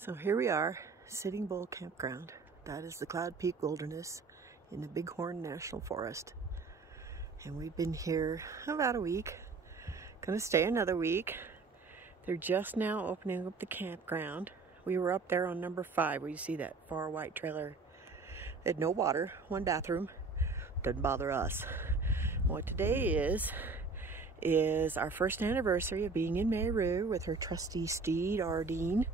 So here we are, Sitting Bull Campground. That is the Cloud Peak Wilderness in the Bighorn National Forest. And we've been here about a week. Gonna stay another week. They're just now opening up the campground. We were up there on number 5 where you see that far white trailer. They had no water, 1 bathroom. Doesn't bother us. What today is our first anniversary of being in Meru with her trusty steed, Ardeen.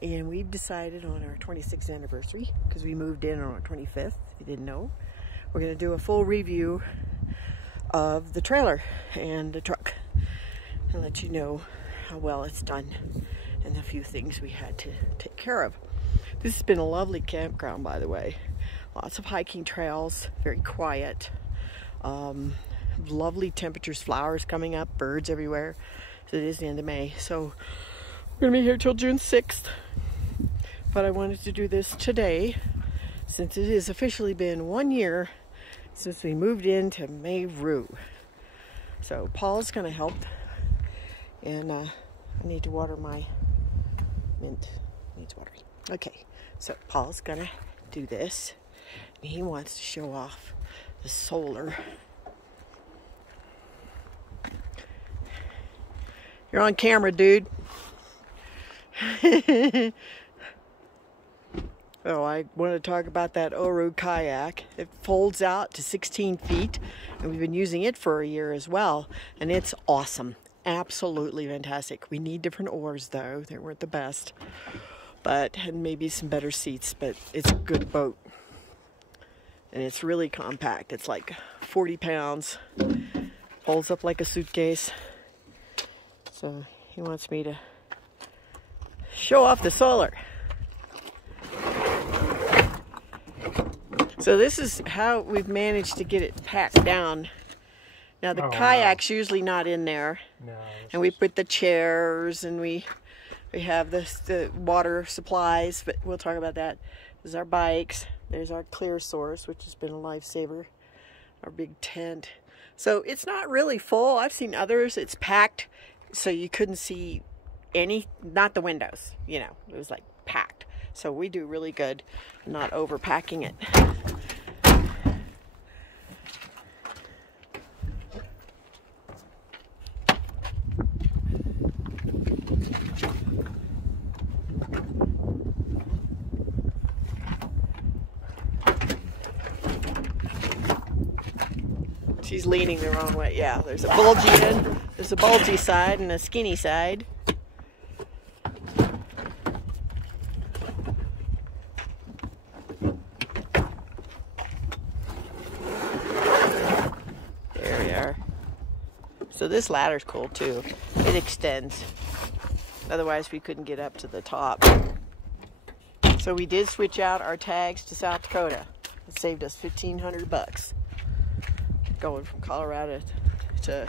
And we've decided on our 26th anniversary, because we moved in on our 25th, if you didn't know, we're going to do a full review of the trailer and the truck and let you know how well it's done and the few things we had to take care of. This has been a lovely campground, by the way. Lots of hiking trails, very quiet, lovely temperatures, flowers coming up, birds everywhere. So it is the end of May, so we're gonna be here till June 6th. But I wanted to do this today since it has officially been 1 year since we moved into Meru. So Paul's gonna help, and I need to water my mint. Needs watering. Okay, so Paul's gonna do this, and he wants to show off the solar. You're on camera, dude. Oh, I want to talk about that Oru kayak. It folds out to 16 feet, and we've been using it for a year as well, and it's awesome. Absolutely fantastic. We need different oars, though. They weren't the best, and maybe some better seats, but it's a good boat. And it's really compact. It's like 40 pounds. Folds up like a suitcase. So he wants me to show off the solar. So this is how we've managed to get it packed down. Now the kayak's usually not in there. No, and we put the chairs, and we have the water supplies, but we'll talk about that. There's our bikes. There's our clear source, which has been a lifesaver. Our big tent. So it's not really full. I've seen others. It's packed, so you couldn't see not the windows. You know, it was like packed. So we do really good not overpacking it. She's leaning the wrong way. Yeah, there's a bulgy end. There's a bulgy side and a skinny side. There we are. So this ladder's cool too. It extends. Otherwise we couldn't get up to the top. So we did switch out our tags to South Dakota. It saved us $1,500. Going from Colorado to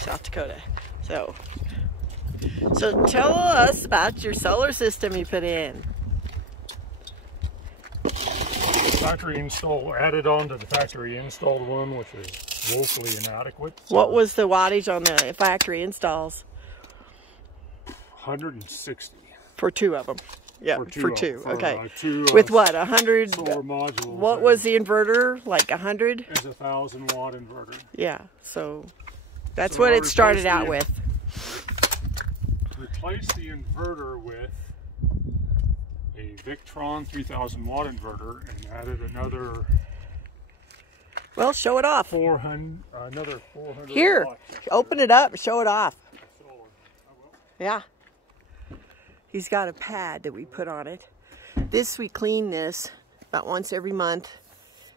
South Dakota. So tell us about your solar system you put in. Factory install, added on to the factory installed one, which is woefully inadequate. So what was the wattage on the factory installs? 160. For 2 of them. Yeah, for two. Okay. With what, 100? Solar modules. What was the inverter? Like 100? It's a 1,000-watt inverter. Yeah, so that's what it started out with. Replace the inverter with a Victron 3,000-watt inverter and added another. Well, show it off. 400. Here, watts. Open it up and show it off. Yeah. He's got a pad that we put on it. We clean this about once every month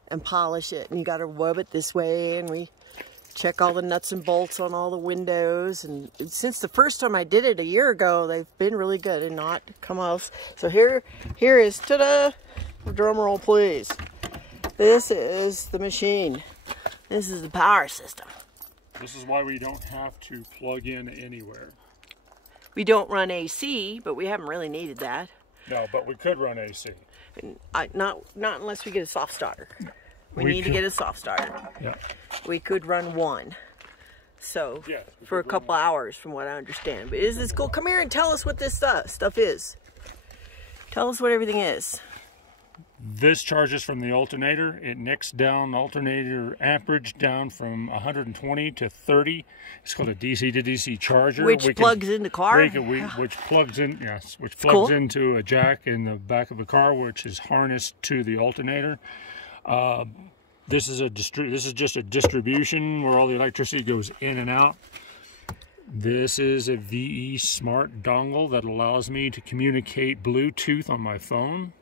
and polish it. And you got to rub it this way, and we check all the nuts and bolts on all the windows. And since the first time I did it a year ago, they've been really good and not come off. So here is, ta-da! Drum roll, please. This is the machine. This is the power system. This is why we don't have to plug in anywhere. We don't run AC, but we haven't really needed that. No, but we could run AC. Not unless we get a soft starter. We need to get a soft starter. Yeah. We could run one. So, yeah, for a couple hours, from what I understand. But is this cool? Come here and tell us what this stuff is. Tell us what everything is. This charges from the alternator. It nicks down alternator amperage down from 120 to 30. It's called a DC to DC charger. Which plugs in the car? Which plugs in, yes, which plugs into a jack in the back of the car, which is harnessed to the alternator. This is just a distribution where all the electricity goes in and out. This is a VE Smart dongle that allows me to communicate Bluetooth on my phone.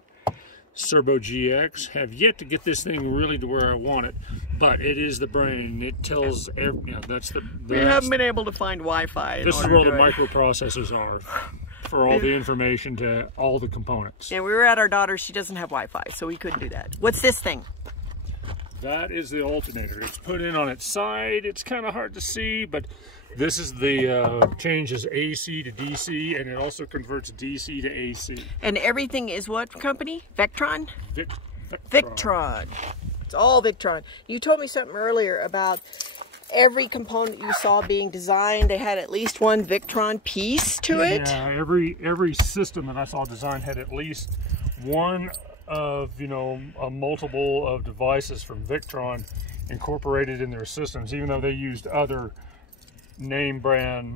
Serbo GX. Have yet to get this thing really to where I want it, but it is the brain. It tells we haven't been able to find Wi-Fi. This is where the microprocessors are for all the information to all the components. Yeah, we were at our daughter's. She doesn't have Wi-Fi, so we couldn't do that. What's this thing? That is the alternator. It's put in on its side. It's kind of hard to see, but this is the changes AC to DC, and it also converts DC to AC. And everything is what company? Vectron? Victron. Victron. It's all Victron. You told me something earlier about every component you saw being designed. They had at least one Victron piece to it. Yeah, every system that I saw designed had at least one of, a multiple of devices from Victron incorporated in their systems, even though they used other name brand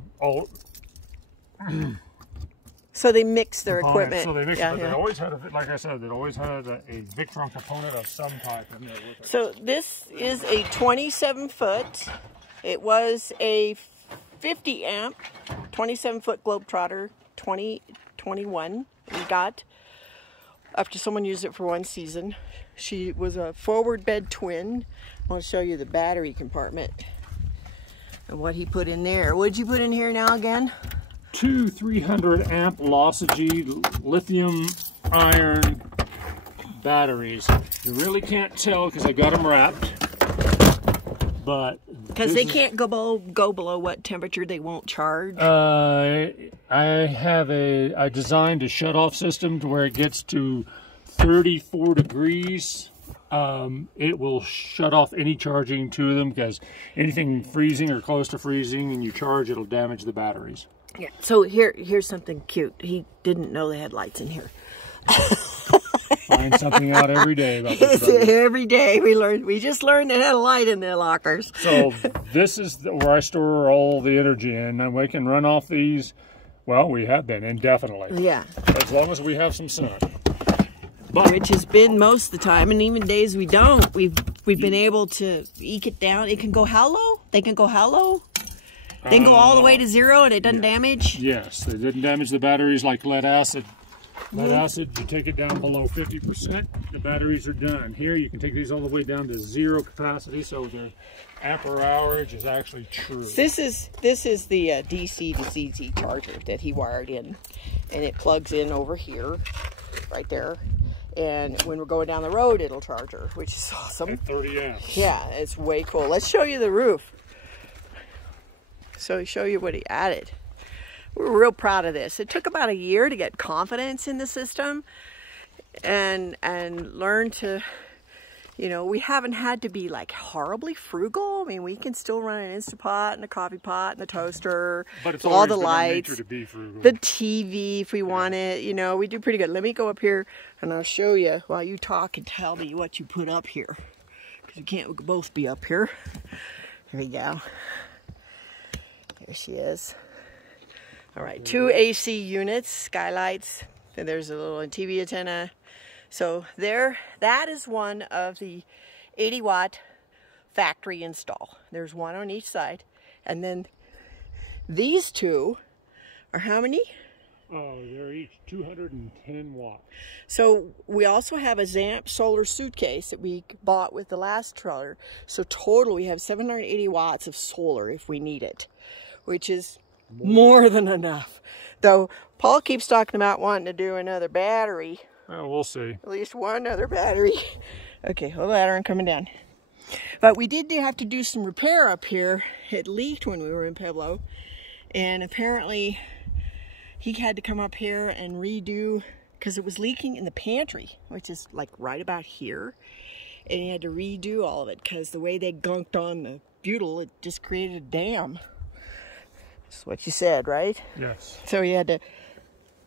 so they mix their equipment. So they mix it, they always had like I said, they always had a Victron component of some type in there with it. So this is a 27 foot. It was a 50 amp 27 foot Globetrotter 2021 we got after someone used it for one season. She was a forward bed twin. I want to show you the battery compartment and what he put in there. What did you put in here now again? Two 300 amp Lossity lithium iron batteries. You really can't tell because I got them wrapped, but because they can't go below what temperature they won't charge. I designed a shut-off system to where it gets to 34 degrees. It will shut off any charging to them, because anything freezing or close to freezing and you charge, it'll damage the batteries. Yeah. So here's something cute. He didn't know they had lights in here. Find something out every day about this. Every day we just learned they had a light in their lockers. So this is where I store all the energy in, and we can run off these. Well, we have been indefinitely. Yeah. As long as we have some sun. Which has been most of the time, and even days we don't, we've been able to eke it down. It can go how low? They can go how low? They can go all the way to 0 and it doesn't damage? Yes, they didn't damage the batteries like lead acid. Lead acid, you take it down below 50%, the batteries are done. Here you can take these all the way down to 0 capacity, so their ampere hourage is actually true. This is the DC to CT charger that he wired in, and it plugs in over here, right there. And when we're going down the road, it'll charge her, which is awesome. At 30 amps. Yeah, it's way cool. Let's show you the roof. So show you what he added. We're real proud of this. It took about a year to get confidence in the system and learn to, we haven't had to be like horribly frugal. I mean, we can still run an Instapot and a coffee pot and a toaster. But it's all the been lights, nature to be frugal. the TV if we want it. We do pretty good. Let me go up here and I'll show you while you talk and tell me what you put up here. Because we can't both be up here. Here we go. There she is. All right, 2 AC units, skylights, and there's a little TV antenna. So that is one of the 80 watt factory install. There's one on each side. And then these two are how many? Oh, they're each 210 watts. So we also have a Zamp solar suitcase that we bought with the last trailer. So total we have 780 watts of solar if we need it, which is more than enough. Though Paul keeps talking about wanting to do another battery. Well, we'll see. At least one other battery. Okay, hold that, I'm coming down. But we did have to do some repair up here. It leaked when we were in Pueblo. And apparently he had to come up here and redo, because it was leaking in the pantry, which is like right about here. And he had to redo all of it because the way they gunked on the butyl, it just created a dam. That's what you said, right? Yes. So he had to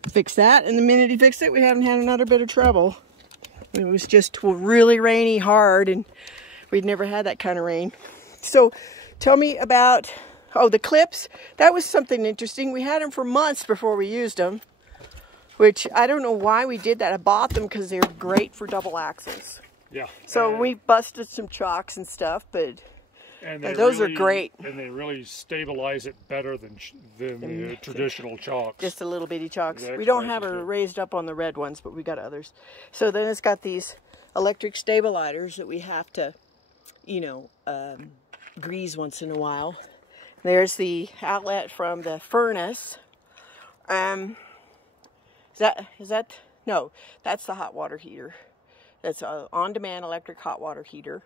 fix that. And the minute he fixed it, we haven't had another bit of trouble. It was just really rainy hard, and we'd never had that kind of rain. So tell me about, oh, the clips. That was something interesting. We had them for months before we used them, which I don't know why we did that. I bought them because they were great for double axles. Yeah. So we busted some chocks and stuff, but those are great. And they really stabilize it better than the traditional chocks. Just a little bitty chocks. We don't have her raised up on the red ones, but we got others. So then it's got these electric stabilizers that we have to, you know, grease once in a while. There's the outlet from the furnace. Is that? No, that's the hot water heater. That's an on-demand electric hot water heater,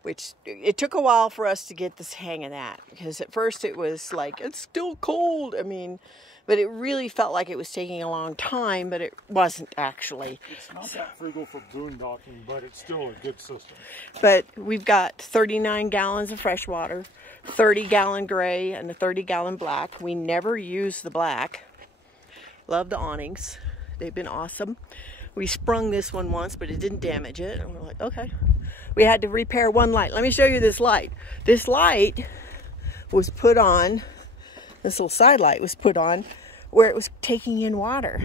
which it took a while for us to get this hang of that, because at first it was like, it's still cold. I mean, but it really felt like it was taking a long time, but it wasn't actually. It's not that frugal for boondocking, but it's still a good system. But we've got 39 gallons of fresh water, 30-gallon gray, and a 30-gallon black. We never use the black. Love the awnings. They've been awesome. We sprung this one once, but it didn't damage it. And we're like, okay. We had to repair one light. Let me show you this light. This light was put on, this little side light was put on where it was taking in water.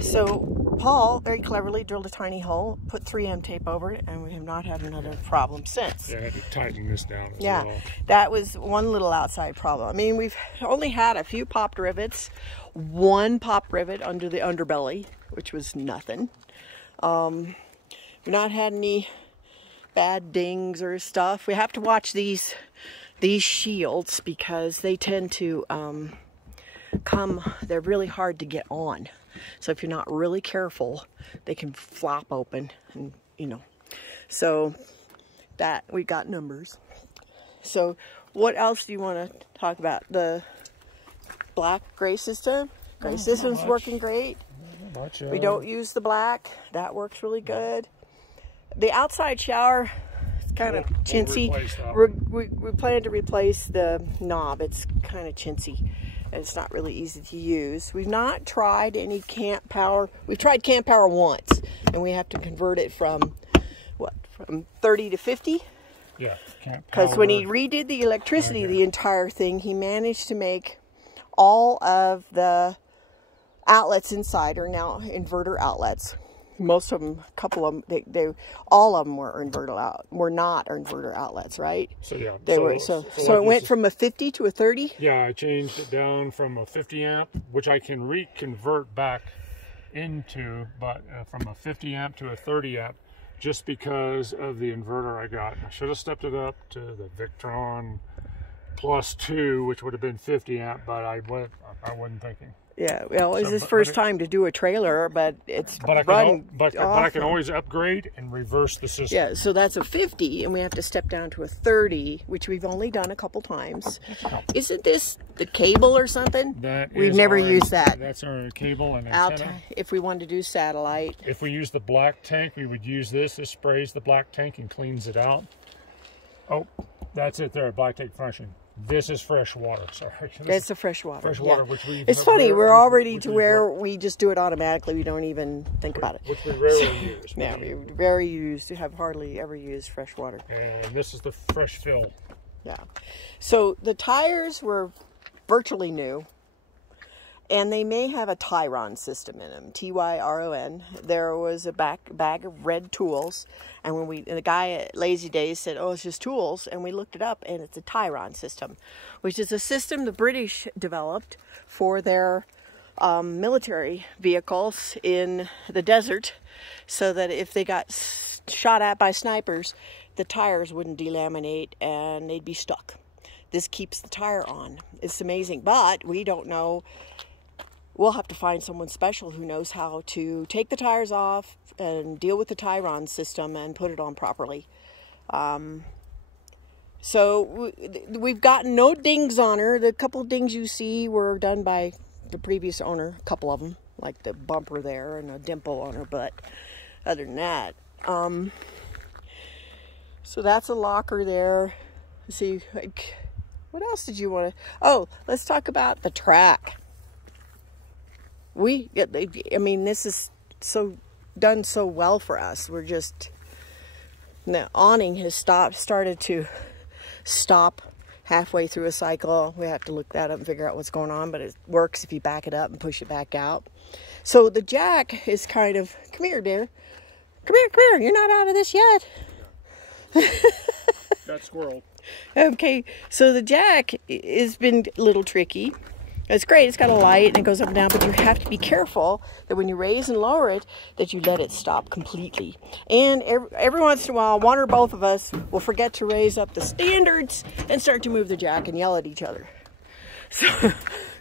So Paul very cleverly drilled a tiny hole, put 3M tape over it, and we have not had another problem since. Yeah, I had to tighten this down as well. That was one little outside problem. I mean, we've only had a few popped rivets, one popped rivet under the underbelly, which was nothing. We've not had any bad dings or stuff. We have to watch these shields because they tend to they're really hard to get on. So if you're not really careful, they can flop open, and you know. So that we got numbers. So what else do you want to talk about? The black gray system. Gray system's working great. We don't use the black. That works really good. The outside shower is kind of chintzy. We plan to replace the knob. It's kind of chintzy, and it's not really easy to use. We've not tried any camp power. We've tried camp power once, and we have to convert it from, what, from 30 to 50? Yeah, camp power. Because when he redid the electricity, the entire thing, he managed to make all of the outlets inside are now inverter outlets. Most of them, a couple of them, all of them were not inverter outlets, right? So yeah, so it went from a 50 to a 30. Yeah, I changed it down from a 50 amp, which I can reconvert back into, but from a 50 amp to a 30 amp, just because of the inverter I got. I should have stepped it up to the Victron Plus 2, which would have been 50 amp, but I wasn't thinking. Yeah, well, it's his first time to do a trailer, but it's but I can always upgrade and reverse the system. Yeah, so that's a 50, and we have to step down to a 30, which we've only done a couple times. Isn't this the cable or something? We've never used that. That's our cable and antenna. If we wanted to do satellite. If we use the black tank, we would use this. This sprays the black tank and cleans it out. Oh, that's it there, black tank flushing. This is fresh water. Sorry. That's the fresh water. Fresh water, which we. It's funny. We're already to where we just do it automatically. We don't even think about it. Which we rarely use. Yeah, we very used. We have hardly ever used fresh water. And this is the fresh fill. Yeah. So the tires were virtually new, and they may have a Tyron system in them. Tyron. There was a bag of red tools, and when the guy at Lazy Days said, "Oh, it's just tools," and we looked it up, and it's a Tyron system, which is a system the British developed for their military vehicles in the desert, so that if they got shot at by snipers, the tires wouldn't delaminate and they'd be stuck. This keeps the tire on. It's amazing, but we don't know. We'll have to find someone special who knows how to take the tires off and deal with the Tyron system and put it on properly. So we've gotten no dings on her. The couple of dings you see were done by the previous owner, a couple of them, like the bumper there and a dimple on her butt. Other than that, so that's a locker there. Let's see, like, what else did you want to? Oh, let's talk about the track. I mean, this is done so well for us. We're just, the awning has started to stop halfway through a cycle. We have to look that up and figure out what's going on, but it works if you back it up and push it back out. So the jack is kind of, come here, dear. Come here. You're not out of this yet. That squirrel. Okay, so the jack has been a little tricky. It's great. It's got a light and it goes up and down, but you have to be careful that when you raise and lower it, that you let it stop completely. And every once in a while, one or both of us will forget to raise up the standards and start to move the jack and yell at each other. So,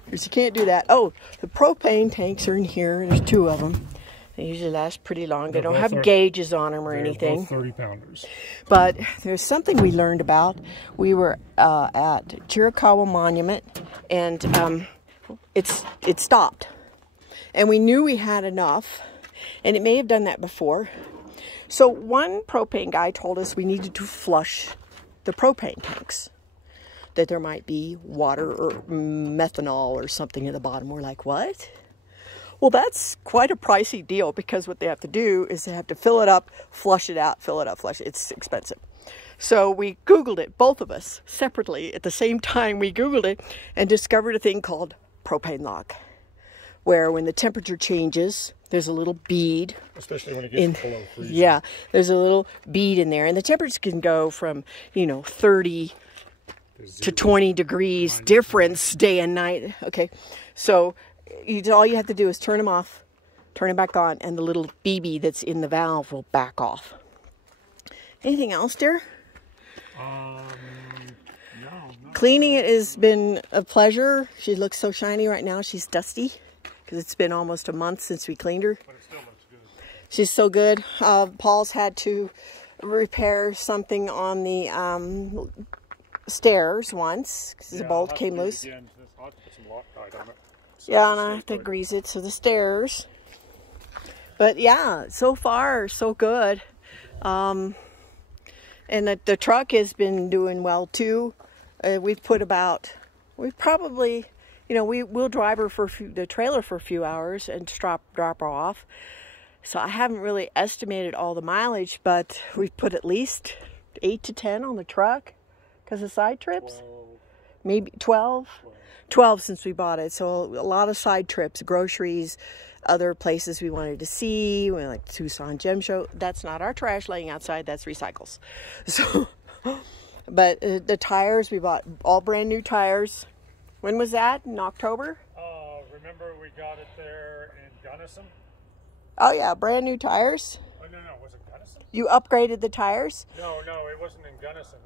because you can't do that. Oh, the propane tanks are in here. There's 2 of them. They usually last pretty long. They don't have gauges on them or anything. Both 30-pounders. But there's something we learned about. We were at Chiricahua Monument, and it stopped. And we knew we had enough, and it may have done that before. So one propane guy told us we needed to flush the propane tanks, that there might be water or methanol or something at the bottom. We're like, what? Well, that's quite a pricey deal, because what they have to do is they have to fill it up, flush it out, fill it up, flush it. It's expensive. So we Googled it, both of us, separately. At the same time, we Googled it and discovered a thing called propane lock, where when the temperature changes, there's a little bead. Especially when it gets below freezing. Yeah, there's a little bead in there. And the temperature can go from, 30 to 20 degrees difference day and night. Okay, so all you have to do is turn them off, turn them back on, and the little BB that's in the valve will back off. Anything else, dear? No. Cleaning it has been a pleasure. She looks so shiny right now. She's dusty because it's been almost a month since we cleaned her. But it still looks good. She's so good. Paul's had to repair something on the stairs once because the bolt came loose. I'll have to put some Loctite on it. Yeah, and I have to grease it to the stairs. But yeah, so far, so good. And the truck has been doing well too. We'll drive her for the trailer for a few hours and drop her off. So I haven't really estimated all the mileage, but we've put at least 8 to 10 on the truck because of side trips. 12. Maybe 12. 12 since we bought it. So a lot of side trips, groceries, other places we wanted to see. We like Tucson Gem Show. That's not our trash laying outside. That's recycles. So, but the tires, we bought all brand new tires. When was that? In October? Remember we got it there in Gunnison? Oh yeah, brand new tires. Oh no, was it Gunnison? You upgraded the tires? No, it wasn't in Gunnison.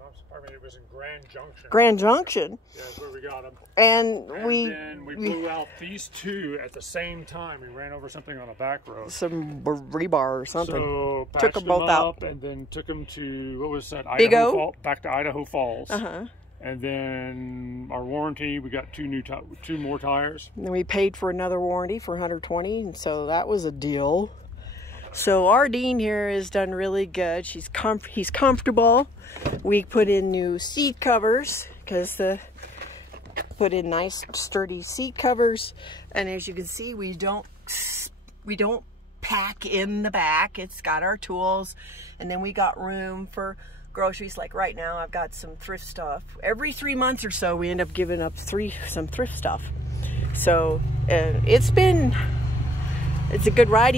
It was in Grand Junction. Grand Junction? Yeah, that's where we got them. And then we blew out these 2 at the same time. We ran over something on a back road. Some rebar or something. So took them both out. And then took them to, what was that? Back to Idaho Falls. Uh-huh. And then our warranty, we got 2 more tires. And then we paid for another warranty for $120, and so that was a deal. So our Dean here has done really good. He's comfortable. We put in new seat covers because put in nice sturdy seat covers, and as you can see, we don't pack in the back. It's got our tools, and then we got room for groceries. Like right now, I've got some thrift stuff. Every 3 months or so, we end up giving up some thrift stuff. So it's a good ride.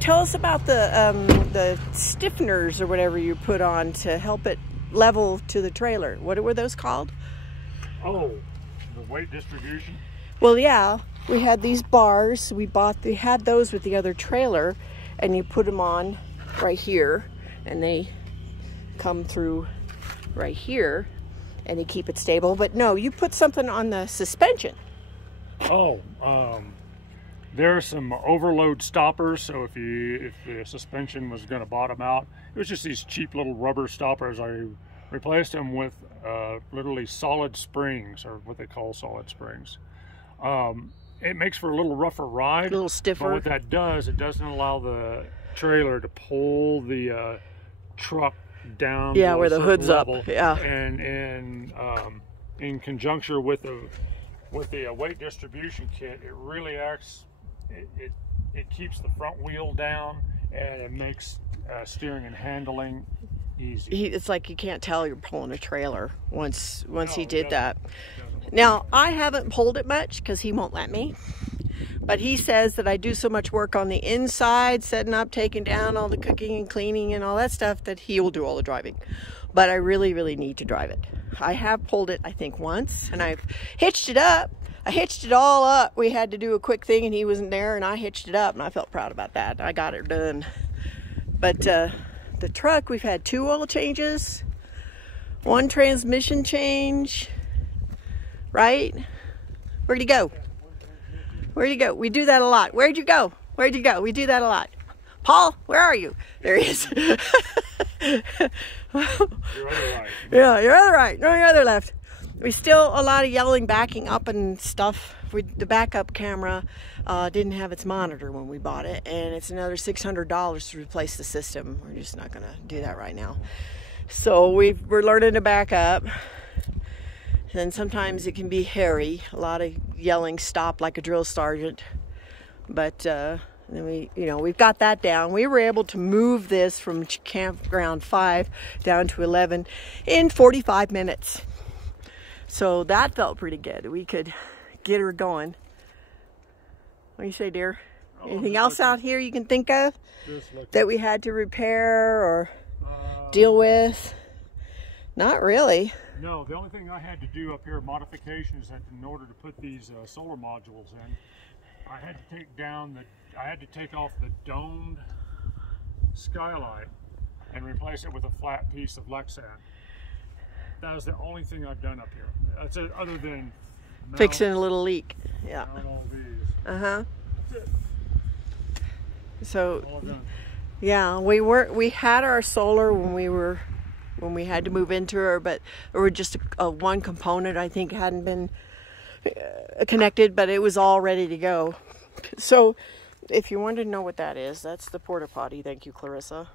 Tell us about the stiffeners or whatever you put on to help it level to the trailer. What were those called? Oh, the weight distribution. Well, yeah, we had these bars. We had those with the other trailer, and you put them on right here, and they come through right here, and they keep it stable. But no, you put something on the suspension. Oh, there are some overload stoppers, so if the suspension was going to bottom out, it was just these cheap little rubber stoppers. I replaced them with literally solid springs, or what they call solid springs. It makes for a little rougher ride, a little stiffer. But what that does, it doesn't allow the trailer to pull the truck down. Yeah, where the hood's level. up. Yeah, and in conjunction with the weight distribution kit, it really acts it keeps the front wheel down, and it makes steering and handling easy. It's like you can't tell you're pulling a trailer once he did that. Now, I haven't pulled it much because he won't let me. But he says that I do so much work on the inside, setting up, taking down, all the cooking and cleaning and all that stuff, that he will do all the driving. But I really, really need to drive it. I have pulled it, I think, once, and I've hitched it up. I hitched it all up. We had to do a quick thing, and he wasn't there, and I hitched it up, and I felt proud about that. I got it done. But the truck, we've had 2 oil changes, 1 transmission change, right? Where'd he go? Where'd you go? We do that a lot. Where'd you go? Where'd you go? We do that a lot. Paul, where are you? There he is. Your other right. Yeah, your other right. No, your other left. We still a lot of yelling, backing up and stuff. The backup camera didn't have its monitor when we bought it, and it's another $600 to replace the system. We're just not going to do that right now. So we're learning to back up. And sometimes it can be hairy, a lot of yelling, stop like a drill sergeant. But then we've got that down. We were able to move this from campground 5 down to 11 in 45 minutes. So that felt pretty good. We could get her going. What do you say, dear? Anything else out here you can think of that we had to repair or deal with? Not really. No, the only thing I had to do up here, modifications, that in order to put these solar modules in, I had to take off the domed skylight and replace it with a flat piece of Lexan. That was the only thing I've done up here. That's it, other than fixing a little leak. Yeah. All these. Uh-huh. That's it. So All done. yeah, we had our solar when we had to move into her, but there were just one component I think hadn't been connected, but it was all ready to go. So if you wanted to know what that is, that's the porta potty. Thank you, Clarissa.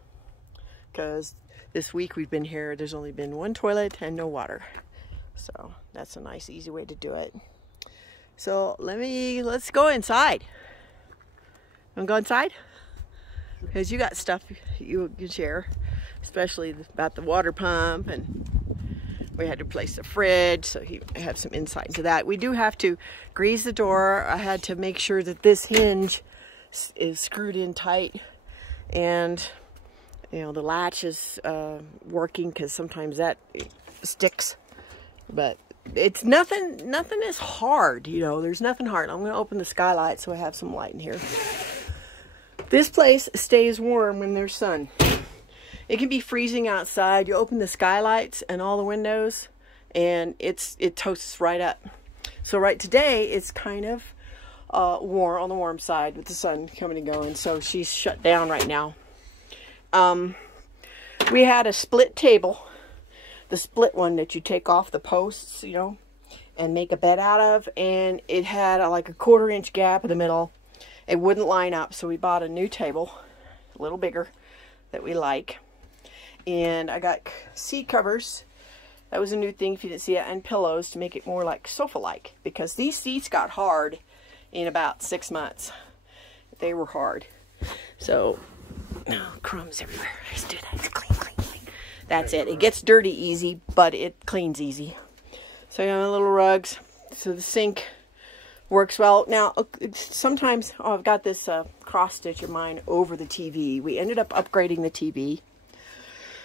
Because this week we've been here, there's only been 1 toilet and no water. So that's a nice, easy way to do it. So let's go inside. Want to go inside? Because you got stuff you can share, especially about the water pump, and we had to replace the fridge, so you have some insight into that. We do have to grease the door. I had to make sure that this hinge is screwed in tight, and the latch is working, because sometimes that sticks. But it's nothing is hard, there's nothing hard. I'm going to open the skylight so I have some light in here. This place stays warm when there's sun. It can be freezing outside. You open the skylights and all the windows, and it toasts right up. So right today, it's kind of warm, on the warm side, with the sun coming and going. So she's shut down right now. We had a split table, the split one that you take off the posts, and make a bed out of, and it had like a 1/4 inch gap in the middle. It wouldn't line up, so we bought a new table, a little bigger, that we like. And I got seat covers. That was a new thing if you didn't see it, and pillows to make it more like sofa-like, because these seats got hard in about 6 months. They were hard. So, crumbs everywhere. Let's do that. It's clean, clean, clean. That's it. It gets dirty easy, but it cleans easy. So, little rugs. So the sink works well. Now, sometimes, I've got this cross stitch of mine over the TV. We ended up upgrading the TV,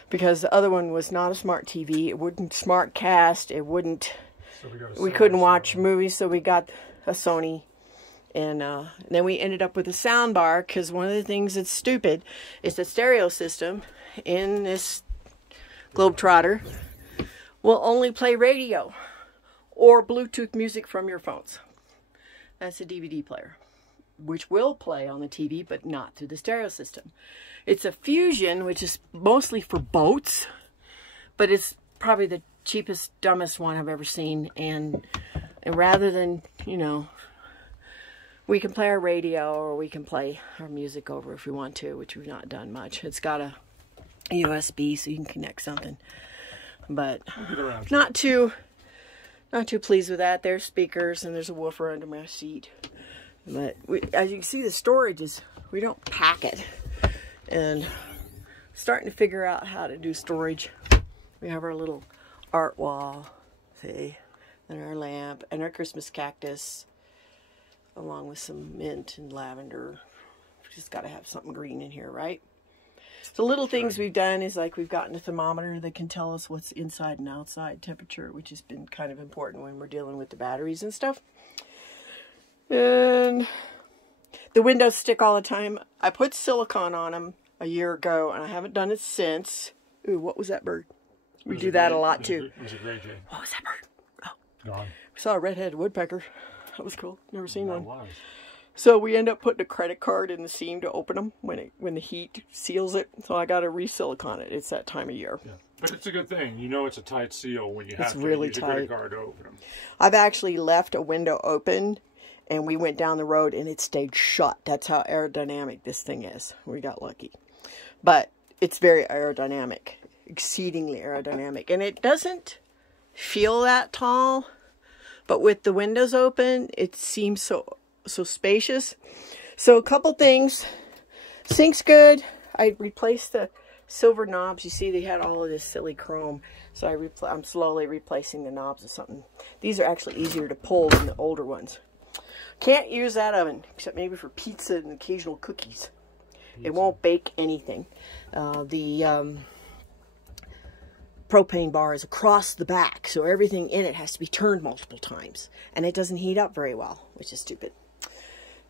because the other one was not a smart TV. It wouldn't smart cast. It wouldn't. So we couldn't watch movies, so we got a Sony. And then we ended up with a sound bar, because one of the things that's stupid is the stereo system in this Globetrotter will only play radio or Bluetooth music from your phones. That's a DVD player, which will play on the TV, but not through the stereo system. It's a Fusion, which is mostly for boats, but it's probably the cheapest, dumbest one I've ever seen. And rather than, we can play our radio, or we can play our music over if we want to, which we've not done much. It's got a USB, so you can connect something, but not too pleased with that. There's speakers, and there's a woofer under my seat. But as you can see, the storage is, we don't pack it. And starting to figure out how to do storage. We have our little art wall, see, and our lamp, and our Christmas cactus, along with some mint and lavender. Just got to have something green in here, right? So little things we've done is like we've gotten a thermometer that can tell us what's inside and outside temperature, which has been kind of important when we're dealing with the batteries and stuff. And the windows stick all the time. I put silicone on them a year ago, and I haven't done it since. Ooh, what was that bird? We do that a lot too. It was a gray jay. What was that bird? Oh, Gone. We saw a red-headed woodpecker. That was cool. Never seen one. Was. So we end up putting a credit card in the seam to open them when the heat seals it. So I got to re-silicone it. It's that time of year. Yeah. But it's a good thing. You know it's a tight seal when you have to really use a tight. credit card to open them. I've actually left a window open, and we went down the road, and it stayed shut. That's how aerodynamic this thing is. We got lucky. But it's very aerodynamic, exceedingly aerodynamic. And it doesn't feel that tall, but with the windows open, it seems so spacious. So a couple things. Sink's good. I replaced the silver knobs. You see they had all of this silly chrome. So I'm slowly replacing the knobs with something. These are actually easier to pull than the older ones. Can't use that oven, except maybe for pizza and occasional cookies. It won't bake anything. The propane bar is across the back, so everything in it has to be turned multiple times. And it doesn't heat up very well, which is stupid.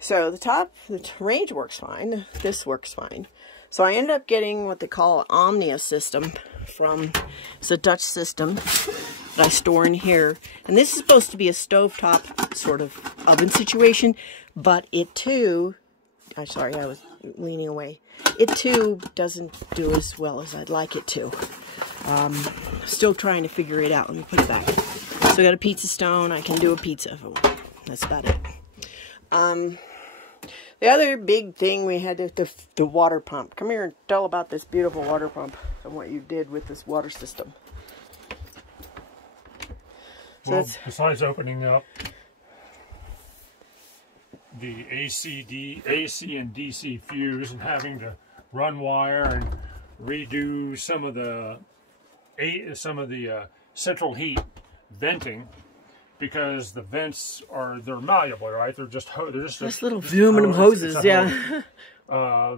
So the range works fine. This works fine. So I ended up getting what they call an Omnia system it's a Dutch system that I store in here. And this is supposed to be a stovetop sort of oven situation, but it too, I'm sorry, I was leaning away. It too doesn't do as well as I'd like it to. Still trying to figure it out. Let me put it back. So I got a pizza stone. I can do a pizza if I want. That's about it. The other big thing we had the water pump. Come here and tell about this beautiful water pump and what you did with this water system. So well, besides opening up the AC and DC fuse and having to run wire and redo some of the central heat venting, because the vents they're malleable, right? They're just little aluminum hoses, yeah.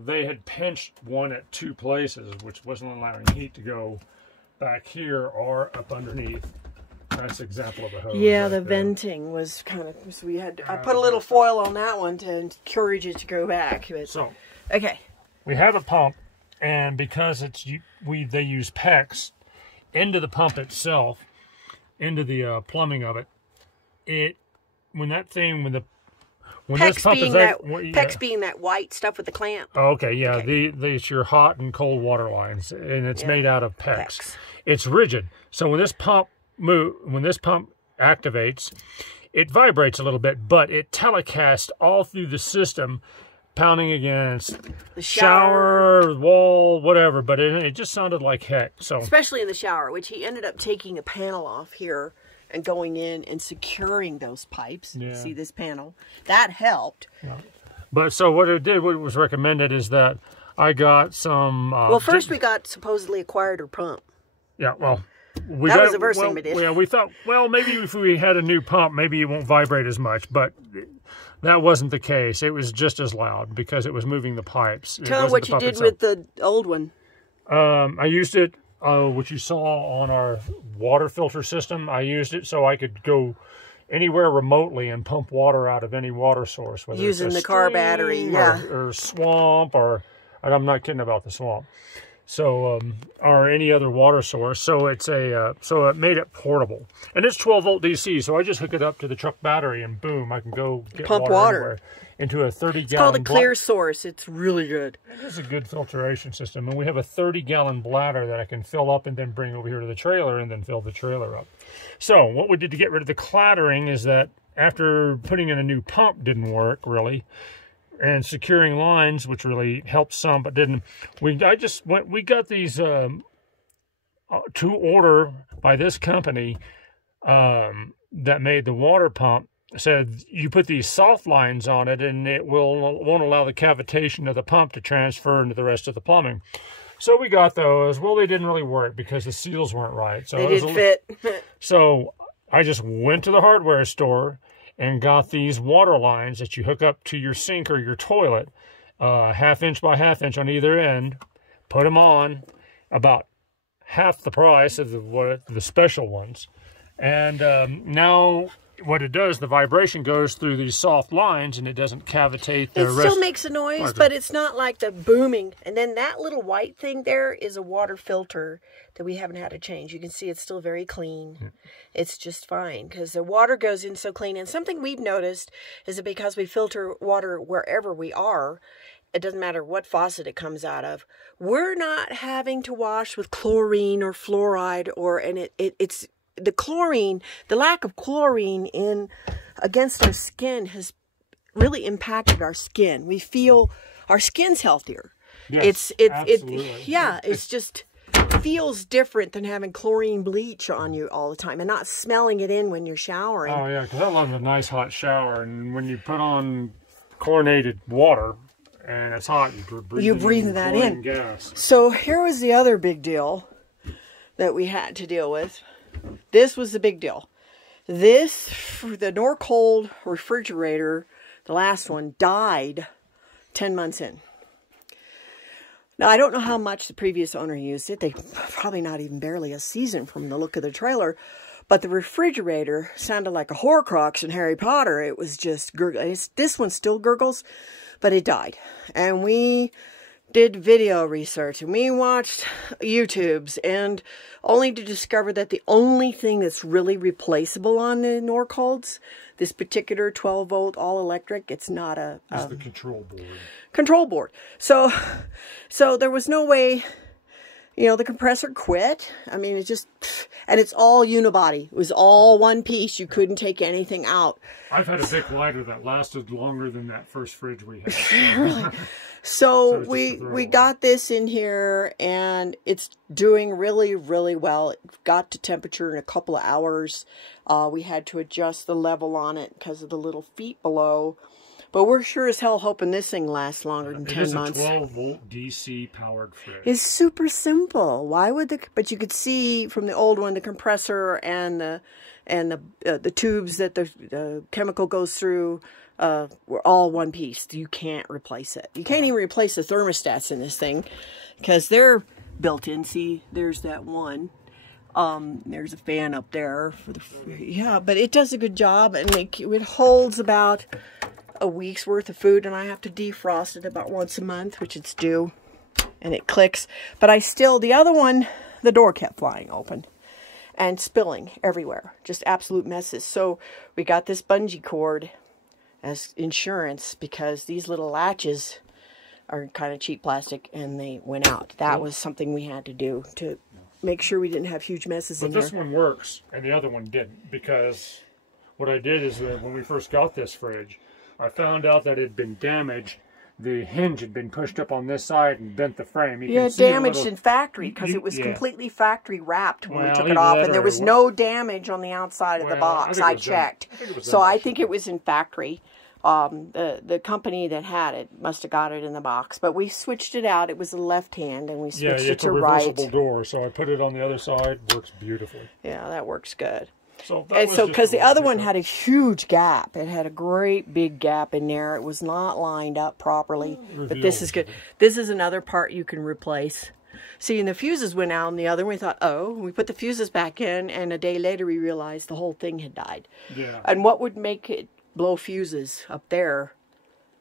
They had pinched one at 2 places, which wasn't allowing heat to go back here or up underneath. That's an example of a hose. Yeah, right the there. venting was kind of, so we had I put a little foil on that one to encourage it to go back. But, so okay, we have a pump, and because they use PEX into the pump itself, into the plumbing of it. PEX being that white stuff with the clamp. Oh, okay, yeah. Okay. It's your hot and cold water lines, and it's made out of PEX. It's rigid, so when this pump activates, it vibrates a little bit, but it telecasts all through the system, pounding against the shower, wall, whatever. But it just sounded like heck. So especially in the shower, which he ended up taking a panel off here and going in and securing those pipes. Yeah. See this panel? That helped. Yeah. But so what was recommended is that I got some... well, first we got supposedly a quieter pump. Yeah, well... That was the first thing we did. Yeah, we thought, well, maybe if we had a new pump, maybe it won't vibrate as much. But that wasn't the case. It was just as loud because it was moving the pipes. Tell them what you did with the old one. I used it... what you saw on our water filter system, I used it so I could go anywhere remotely and pump water out of any water source, whether using it's the car battery, yeah, or swamp, and I'm not kidding about the swamp. So, or any other water source. So it's so it made it portable, and it's 12-volt DC. So I just hook it up to the truck battery, and boom, I can go get pump water into a 30-gallon. It's called a clear source. It's really good. It is a good filtration system, and we have a 30-gallon bladder that I can fill up and then bring over here to the trailer and then fill the trailer up. So what we did to get rid of the clattering is that after putting in a new pump didn't work really, and securing lines, which really helped some but didn't. We got these to order by this company that made the water pump said you put these soft lines on it and it won't allow the cavitation of the pump to transfer into the rest of the plumbing. So we got those. Well, they didn't really work because the seals weren't right. So they didn't fit. So I just went to the hardware store and got these water lines that you hook up to your sink or your toilet, 1/2 inch by 1/2 inch on either end. Put them on, about half the price of the special ones. And now what it does, the vibration goes through these soft lines and it doesn't cavitate the rest. It still makes a noise, but it's not like the booming. And then that little white thing there is a water filter that we haven't had to change. You can see it's still very clean. Yeah. It's just fine because the water goes in so clean. And something we've noticed is that because we filter water wherever we are, it doesn't matter what faucet it comes out of, we're not having to wash with chlorine or fluoride, it's the chlorine, the lack of chlorine against our skin has really impacted our skin. We feel our skin's healthier. Yes, it's just feels different than having chlorine bleach on you all the time and not smelling it in when you're showering. Oh yeah, because I love a nice hot shower, and when you put on chlorinated water and it's hot, you're breathing that in. Gas. So here was the other big deal that we had to deal with. This was the big deal. This, the Norcold refrigerator, the last one, died 10 months in. Now, I don't know how much the previous owner used it. They probably not even barely a season from the look of the trailer. But the refrigerator sounded like a Horcrux in Harry Potter. It was just gurgling. This one still gurgles, but it died. And we did video research and we watched YouTubes, and only to discover that the only thing that's really replaceable on the Norcolds, this particular 12-volt all-electric, it's not it's the control board. Control board. So there was no way, you know, the compressor quit. I mean, it just, and it's all unibody. It was all one piece. You couldn't take anything out. I've had a big lighter that lasted longer than that first fridge we had. Really? So we got this in here and it's doing really, really well. It got to temperature in a couple of hours. We had to adjust the level on it because of the little feet below. But we're sure as hell hoping this thing lasts longer than 10 months. It is a 12-volt DC powered fridge. It's super simple. Why would but you could see from the old one, the compressor and the tubes that the chemical goes through were all one piece. You can't replace it. You can't even replace the thermostats in this thing because they're built in. See, there's that one. There's a fan up there for the, but it does a good job, and it holds about a week's worth of food, and I have to defrost it about once a month, which it's due, and it clicks. But the other one, the door kept flying open and spilling everywhere, just absolute messes. So we got this bungee cord as insurance because these little latches are kind of cheap plastic and they went out. That was something we had to do to make sure we didn't have huge messes in here. But this one works and the other one didn't, because what I did is that when we first got this fridge, I found out that it had been damaged. The hinge had been pushed up on this side and bent the frame. Damaged in factory because it was completely factory wrapped when we took it off, and there was no damage on the outside of the box. I checked. I think it was in factory. The company that had it must have got it in the box, but we switched it out. It was the left hand, and we switched it to right. It's a reversible door, so I put it on the other side. Works beautifully. Yeah, that works good. So because the other one had a huge gap. It had a great big gap in there. It was not lined up properly. But this is good. This is another part you can replace. See, and the fuses went out on the other one. We thought, oh, we put the fuses back in, and a day later we realized the whole thing had died. Yeah. And what would make it blow fuses up there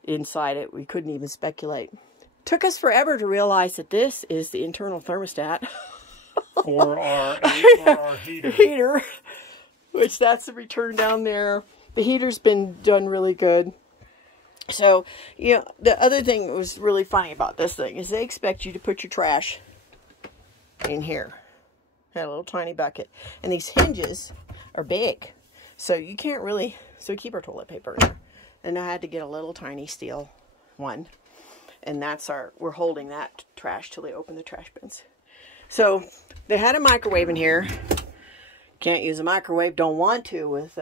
inside it, we couldn't even speculate. Took us forever to realize that this is the internal thermostat. for our heater. Which that's the return down there. The heater's been done really good. So, you know, the other thing that was really funny about this thing is they expect you to put your trash in here. Had a little tiny bucket. And these hinges are big. So you can't really, so we keep our toilet paper in there. And I had to get a little tiny steel one. And that's we're holding that trash till they open the trash bins. So they had a microwave in here. Can't use a microwave, don't want to with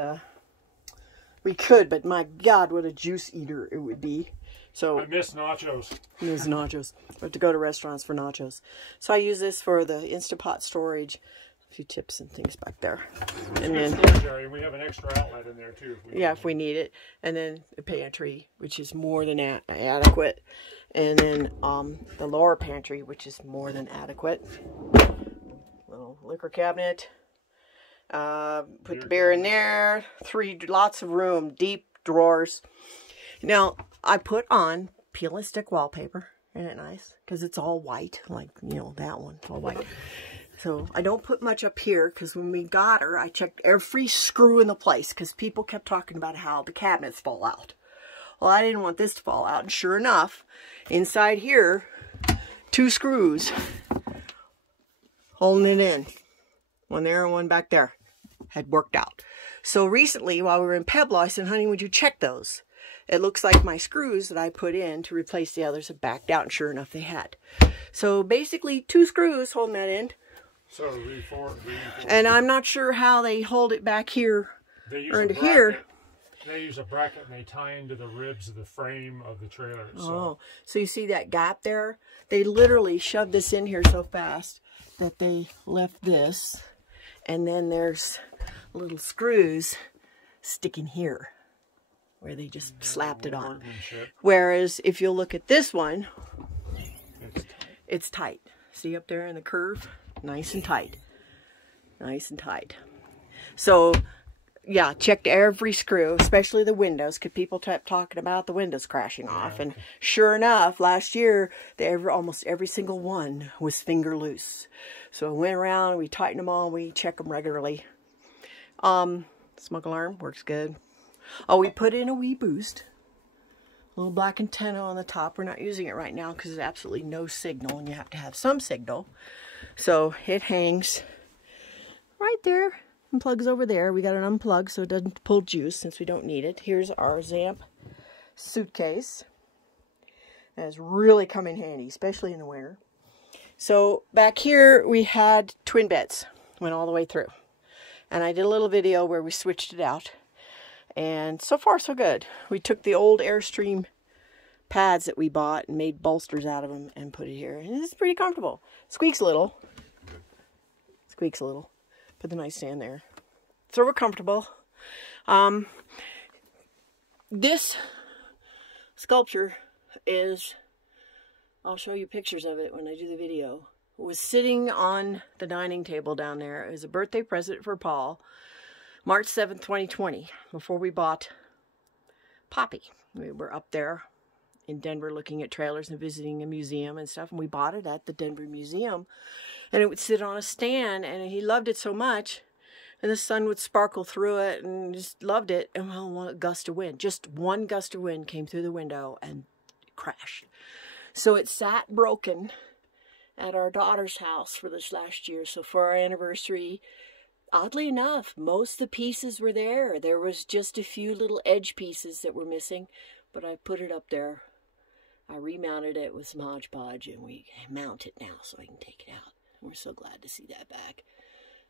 We could, but my God, what a juice eater it would be. So I miss nachos. Miss nachos. We have to go to restaurants for nachos. So I use this for the Instapot storage. A few chips and things back there. And then storage area. We have an extra outlet in there too. If we need it. And then the pantry, which is more than adequate. And then the lower pantry, which is more than adequate. Little liquor cabinet. Put the beer in there. Lots of room. Deep drawers. Now, I put on peel and stick wallpaper. Isn't it nice? Because it's all white. Like, you know, that one. It's all white. So, I don't put much up here. Because when we got her, I checked every screw in the place. Because people kept talking about how the cabinets fall out. Well, I didn't want this to fall out. And sure enough, inside here, 2 screws holding it in. One there and one back there. Had worked out. So, recently, while we were in Pueblo, I said, honey, would you check those? It looks like my screws that I put in to replace the others have backed out, and sure enough they had. So basically 2 screws holding that in. So and I'm not sure how they hold it back here or into here. They use a bracket and they tie into the ribs of the frame of the trailer. So you see that gap there? They literally shoved this in here so fast that they left this, and then there's little screws sticking here, where they just slapped it on. Whereas if you look at this one, it's tight. See up there in the curve? Nice and tight. Nice and tight. So, yeah, checked every screw, especially the windows, because people kept talking about the windows crashing off. And sure enough, last year, almost every single one was finger loose. So I went around, we tightened them all, we check them regularly. Smoke alarm works good. Oh, we put in a wee boost. A little black antenna on the top. We're not using it right now because there's absolutely no signal, and you have to have some signal. So it hangs right there and plugs over there. We got it unplugged so it doesn't pull juice since we don't need it. Here's our Zamp suitcase. That has really come in handy, especially in the winter. So back here we had twin beds. Went all the way through. And I did a little video where we switched it out. And so far, so good. We took the old Airstream pads that we bought and made bolsters out of them and put it here. And it's pretty comfortable. Squeaks a little. Squeaks a little. Put the nightstand there. So we're comfortable. This sculpture is, I'll show you pictures of it when I do the video, was sitting on the dining table down there. It was a birthday present for Paul. March 7th, 2020, before we bought Poppy. We were up there in Denver looking at trailers and visiting a museum and stuff, and we bought it at the Denver Museum. And it would sit on a stand, and he loved it so much, and the sun would sparkle through it, and just loved it. And well, one gust of wind, just one gust of wind came through the window and crashed. So it sat broken at our daughter's house for this last year. So for our anniversary, oddly enough, most of the pieces were there. There was just a few little edge pieces that were missing, but I put it up there. I remounted it with some Hodge Podge, and we mount it now so I can take it out. We're so glad to see that back.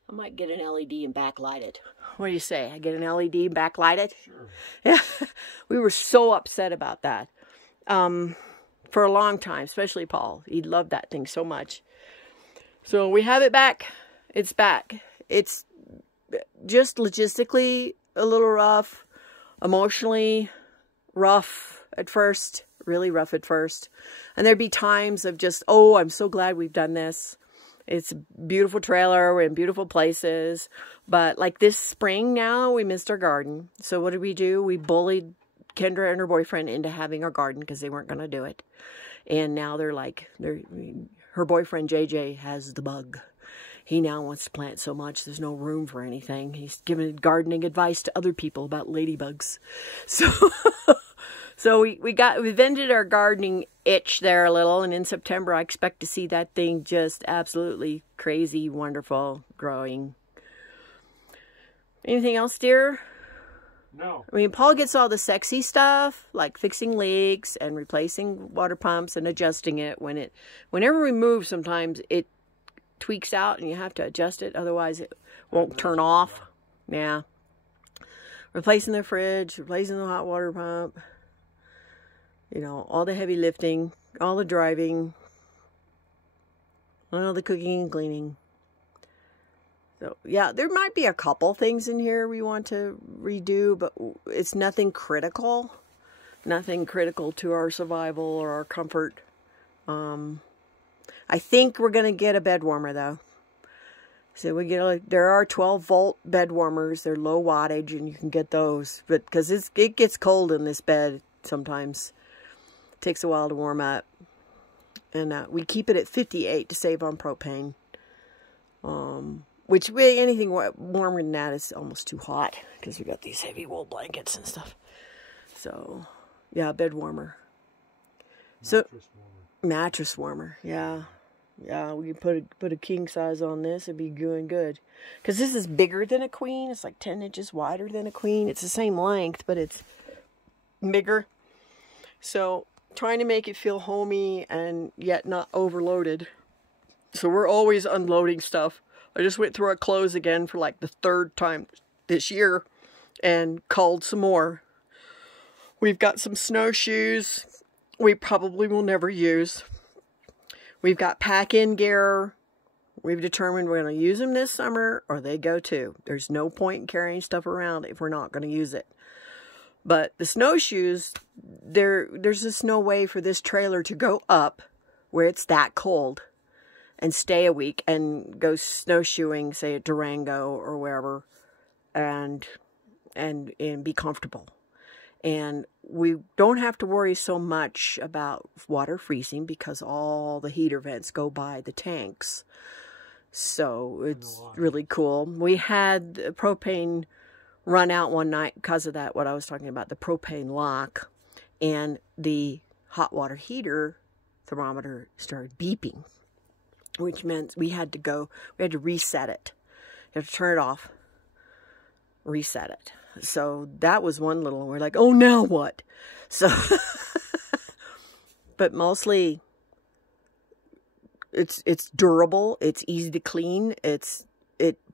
I might get an LED and backlight it. What do you say? I get an LED and backlight it? Sure. Yeah. We were so upset about that. For a long time, especially Paul. He loved that thing so much. So we have it back. It's back. It's just logistically a little rough, emotionally rough at first, really rough at first. And there'd be times of just, oh, I'm so glad we've done this. It's a beautiful trailer. We're in beautiful places. But like this spring now, we missed our garden. So what did we do? We bullied Kendra and her boyfriend into having our garden because they weren't going to do it. And now her boyfriend JJ has the bug. He now wants to plant so much, there's no room for anything. He's giving gardening advice to other people about ladybugs. So we've ended our gardening itch there a little, and in September I expect to see that thing just absolutely crazy, wonderful, growing. Anything else, dear? No. I mean, Paul gets all the sexy stuff, like fixing leaks and replacing water pumps and adjusting it. Whenever we move, sometimes it tweaks out and you have to adjust it, otherwise it won't turn off. Yeah. replacing the fridge, replacing the hot water pump, you know, all the heavy lifting, all the driving, all the cooking and cleaning. So, yeah, there might be a couple things in here we want to redo, but it's nothing critical. Nothing critical to our survival or our comfort. I think we're going to get a bed warmer, though. So there are 12-volt bed warmers. They're low wattage, and you can get those. But because it gets cold in this bed sometimes. It takes a while to warm up. And we keep it at 58 to save on propane. Which, anything warmer than that is almost too hot. Because we got these heavy wool blankets and stuff. So, yeah, bed warmer. Mattress warmer, yeah. Yeah, we can put a king size on this. It'd be going good. Because this is bigger than a queen. It's like 10 inches wider than a queen. It's the same length, but it's bigger. So, trying to make it feel homey and yet not overloaded. So, we're always unloading stuff. I just went through our clothes again for like the 3rd time this year and culled some more. We've got some snowshoes we probably will never use. We've got pack-in gear. We've determined we're going to use them this summer or they go too. There's no point in carrying stuff around if we're not going to use it. But the snowshoes, there's just no way for this trailer to go up where it's that cold and stay a week and go snowshoeing, say at Durango or wherever, and be comfortable. And we don't have to worry so much about water freezing because all the heater vents go by the tanks. So it's really cool. We had the propane run out one night because of that, what I was talking about, the propane lock. And the hot water heater thermometer started beeping, which meant we had to reset it. You have to turn it off, reset it. So that was one little, we're like, oh, now what? So, but mostly it's durable. It's easy to clean. It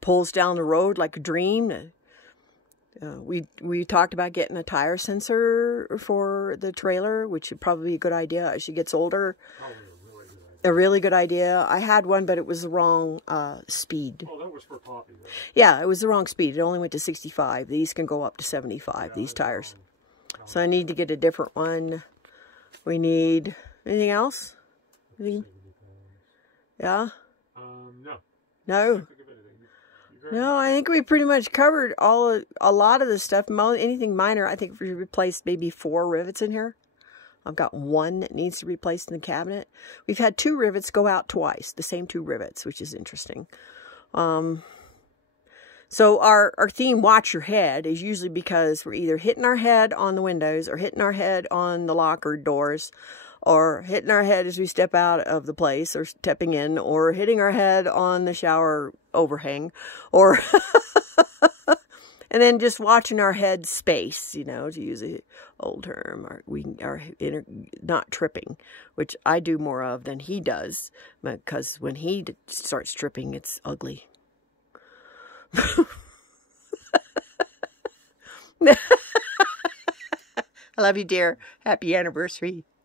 pulls down the road like a dream. We talked about getting a tire sensor for the trailer, which would probably be a good idea as she gets older. A really good idea. I had one, but it was the wrong speed. Oh, that was for Poppy, right? Yeah, it was the wrong speed. It only went to 65. These can go up to 75, these tires. So I need to get a different one. We need... Anything else? Anything? Yeah? No. No? No, I think we pretty much covered a lot of the stuff. Anything minor, I think we replaced maybe 4 rivets in here. I've got 1 that needs to be replaced in the cabinet. We've had 2 rivets go out twice, the same 2 rivets, which is interesting. So our theme, watch your head, is usually because we're either hitting our head on the windows or hitting our head on the locker doors or hitting our head as we step out of the place or stepping in or hitting our head on the shower overhang or... And then just watching our head space, you know, to use an old term, or not tripping, which I do more of than he does, because when he starts tripping, it's ugly. I love you, dear. Happy anniversary.